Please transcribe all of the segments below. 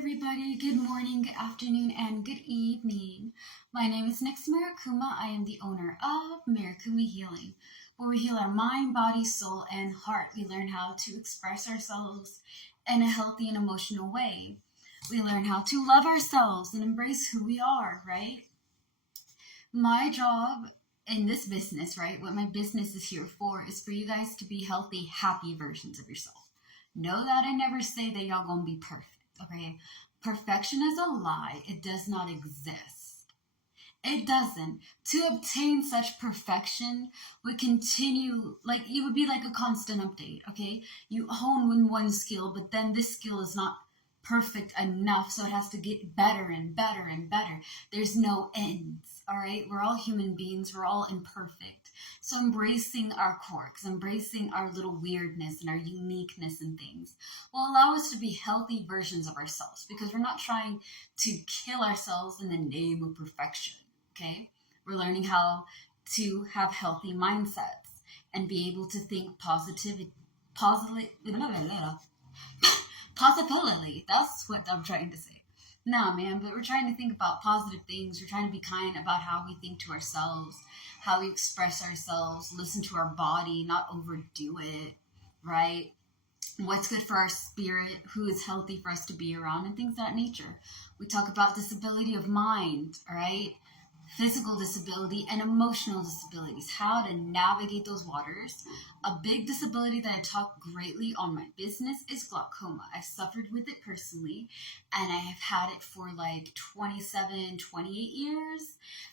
everybody. Good morning, good afternoon, and good evening. My name is Marikuma. I am the owner of Marikuma Healing, where we heal our mind, body, soul, and heart. We learn how to express ourselves in a healthy and emotional way. We learn how to love ourselves and embrace who we are, right? My job in this business, right, what my business is here for is for you guys to be healthy, happy versions of yourself. Know that I never say that y'all gonna be perfect. Okay, perfection is a lie. It does not exist. It doesn't. To obtain such perfection would continue, like it would be like a constant update. Okay, you hone one skill, but then this skill is not perfect enough, so it has to get better and better and better. There's no ends. All right, we're all human beings. We're all imperfect. So embracing our quirks, embracing our little weirdness and our uniqueness and things will allow us to be healthy versions of ourselves, because we're not trying to kill ourselves in the name of perfection. Okay, we're learning how to have healthy mindsets and be able to think positively. That's what I'm trying to say. Nah, man, but we're trying to think about positive things. We're trying to be kind about how we think to ourselves, how we express ourselves, listen to our body, not overdo it, right? What's good for our spirit, who is healthy for us to be around, and things of that nature. We talk about disability of mind, all right? Physical disability and emotional disabilities, how to navigate those waters. A big disability that I talk greatly on my business is glaucoma. I've suffered with it personally, and I have had it for like 27, 28 years.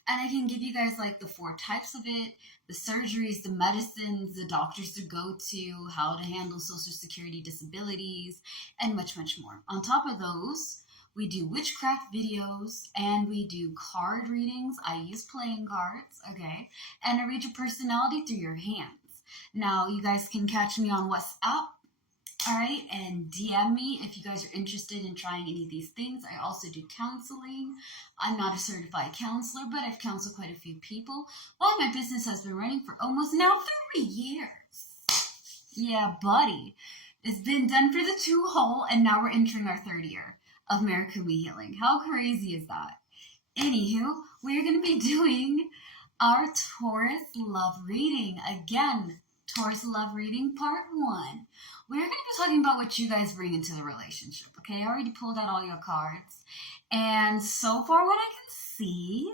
And I can give you guys like the 4 types of it, the surgeries, the medicines, the doctors to go to, how to handle Social Security disabilities, and much, much more. On top of those, we do witchcraft videos, and we do card readings. I use playing cards, okay? And I read your personality through your hands. Now, you guys can catch me on WhatsApp, all right? And DM me if you guys are interested in trying any of these things. I also do counseling. I'm not a certified counselor, but I've counseled quite a few people. Well, my business has been running for almost now 3 years. Yeah, buddy. It's been done for the 2 whole, and now we're entering our 3rd year of Marikuma Healing. How crazy is that? Anywho, we're going to be doing our Taurus love reading. Again, Taurus love reading part 1. We're going to be talking about what you guys bring into the relationship. Okay, I already pulled out all your cards. And so far what I can see,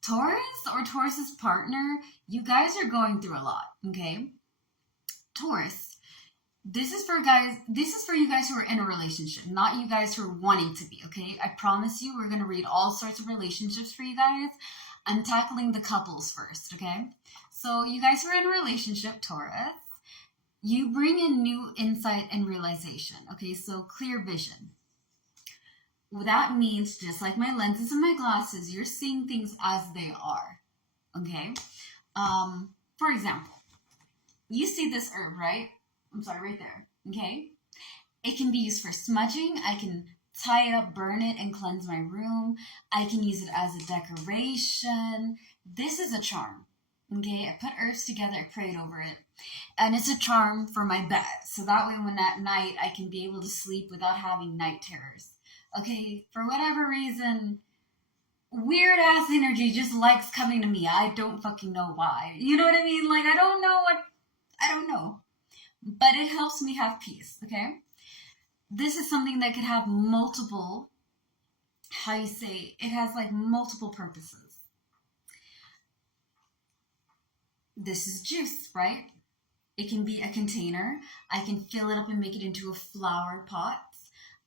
Taurus or Taurus's partner, you guys are going through a lot. Okay, Taurus, this is for you guys who are in a relationship, not you guys who are wanting to be, okay? I promise you, we're going to read all sorts of relationships for you guys. I'm tackling the couples first, okay? So you guys who are in a relationship, Taurus, you bring in new insight and realization, okay? So clear vision. That means, just like my lenses and my glasses, you're seeing things as they are, okay? For example, you see this herb, right? I'm sorry, right there, okay? It can be used for smudging. I can tie it up, burn it, and cleanse my room. I can use it as a decoration. This is a charm, okay? I put herbs together, I prayed over it. And it's a charm for my bed. So that way when at night, I can be able to sleep without having night terrors. Okay, for whatever reason, weird ass energy just likes coming to me. I don't fucking know why. You know what I mean? Like, I don't know. But it helps me have peace, okay? This is something that could have multiple, it has like multiple purposes. This is juice, right? It can be a container. I can fill it up and make it into a flower pot.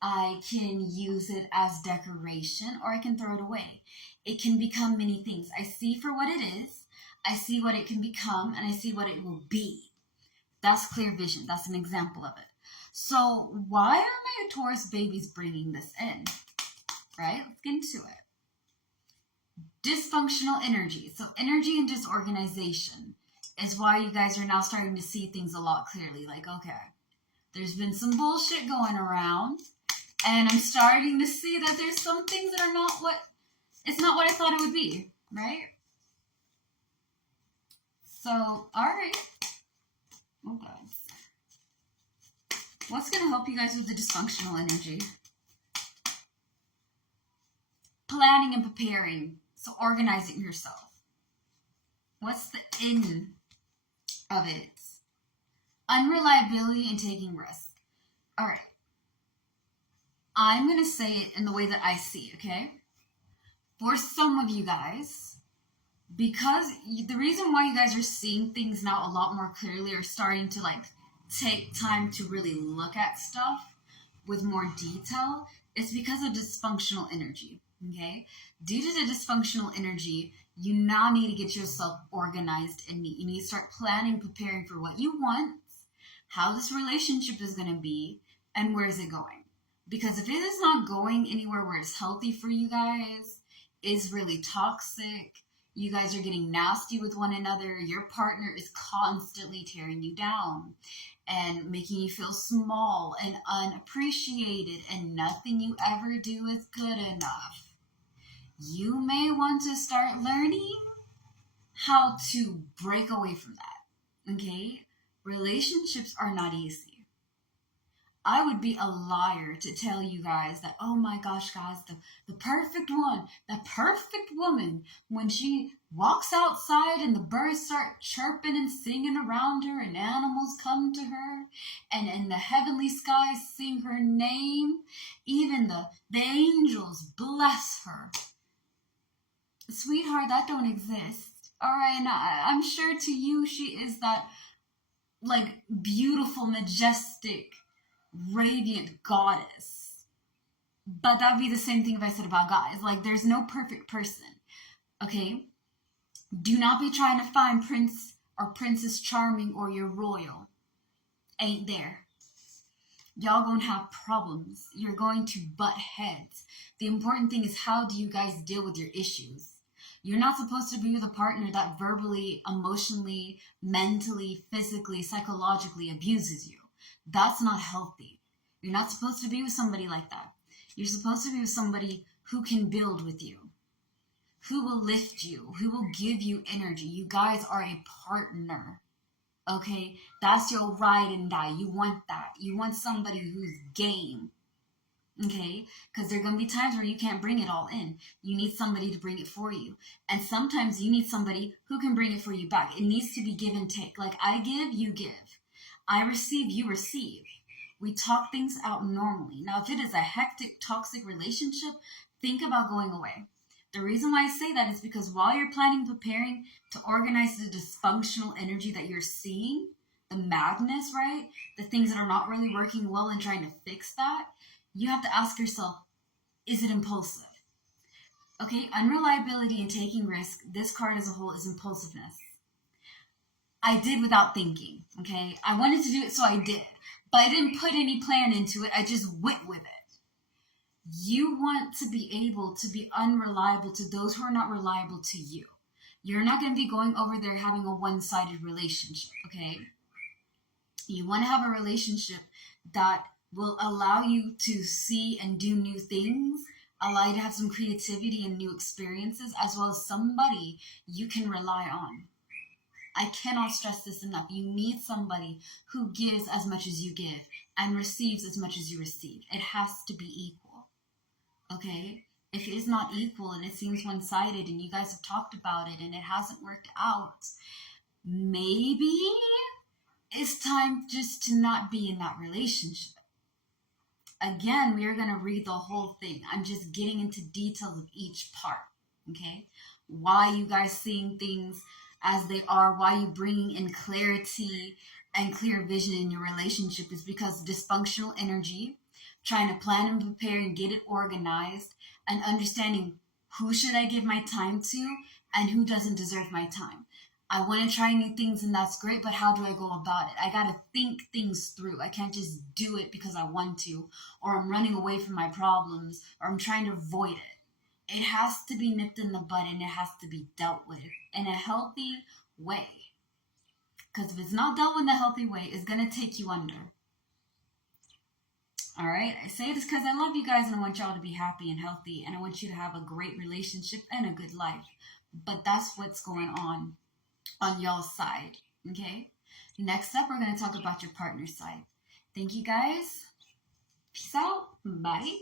I can use it as decoration, or I can throw it away. It can become many things. I see for what it is, I see what it can become, and I see what it will be. That's clear vision. That's an example of it. So why are my Taurus babies bringing this in? Right? Let's get into it. Dysfunctional energy. So energy and disorganization is why you guys are now starting to see things a lot clearly. Like, okay, there's been some bullshit going around, and I'm starting to see that there's some things that are not what I thought it would be, right? So, all right. Oh, God. What's going to help you guys with the dysfunctional energy? planning and preparing. So organizing yourself. What's the end of it? Unreliability and taking risks. All right. I'm going to say it in the way that I see, okay? For some of you guys, because the reason why you guys are seeing things now a lot more clearly or starting to like take time to really look at stuff with more detail is because of dysfunctional energy, okay? Due to the dysfunctional energy, you now need to get yourself organized and neat. You need to start planning, preparing for what you want, how this relationship is going to be, and where is it going. Because if it is not going anywhere where it's healthy for you guys, is really toxic, you guys are getting nasty with one another, your partner is constantly tearing you down and making you feel small and unappreciated, and nothing you ever do is good enough, you may want to start learning how to break away from that, okay? Relationships are not easy. I would be a liar to tell you guys that, oh my gosh, guys, the perfect one, the perfect woman, when she walks outside and the birds start chirping and singing around her and animals come to her and in the heavenly skies sing her name, even the angels bless her. Sweetheart, that don't exist. All right, and I'm sure to you she is that like beautiful, majestic, radiant goddess. But that'd be the same thing if I said about guys. Like, there's no perfect person, okay? Do not be trying to find Prince or Princess Charming or your royal. Ain't there. Y'all gonna have problems. You're going to butt heads. The important thing is, how do you guys deal with your issues? You're not supposed to be with a partner that verbally, emotionally, mentally, physically, psychologically abuses you. That's not healthy. You're not supposed to be with somebody like that. You're supposed to be with somebody who can build with you, who will lift you, who will give you energy. You guys are a partner, okay? That's your ride and die. You want that. You want somebody who's game, okay? Because there are going to be times where you can't bring it all in. You need somebody to bring it for you. And sometimes you need somebody who can bring it for you back. It needs to be give and take. Like, I give, you give. I receive, you receive. We talk things out normally. Now, if it is a hectic, toxic relationship, think about going away. The reason why I say that is because while you're planning, preparing to organize the dysfunctional energy that you're seeing, the madness, right? The things that are not really working well and trying to fix that, you have to ask yourself, is it impulsive? Okay, unreliability and taking risk, this card as a whole is impulsiveness. I did without thinking, okay? I wanted to do it, so I did. But I didn't put any plan into it. I just went with it. You want to be able to be unreliable to those who are not reliable to you. You're not going to be going over there having a one-sided relationship, okay? You want to have a relationship that will allow you to see and do new things, allow you to have some creativity and new experiences, as well as somebody you can rely on. I cannot stress this enough. You need somebody who gives as much as you give and receives as much as you receive. It has to be equal, okay? If it is not equal and it seems one-sided and you guys have talked about it and it hasn't worked out, maybe it's time just to not be in that relationship. Again, we are going to read the whole thing. I'm just getting into details of each part, okay? Why you guys seeing things as they are, why you bringing in clarity and clear vision in your relationship is because dysfunctional energy, trying to plan and prepare and get it organized, and understanding who should I give my time to and who doesn't deserve my time. I want to try new things and that's great, but how do I go about it? I got to think things through. I can't just do it because I want to, or I'm running away from my problems, or I'm trying to avoid it. It has to be nipped in the bud and it has to be dealt with in a healthy way. Because if it's not dealt with in a healthy way, it's going to take you under. All right? I say this because I love you guys and I want y'all to be happy and healthy and I want you to have a great relationship and a good life. But that's what's going on y'all's side. Okay? Next up, we're going to talk about your partner's side. Thank you guys. Peace out. Bye.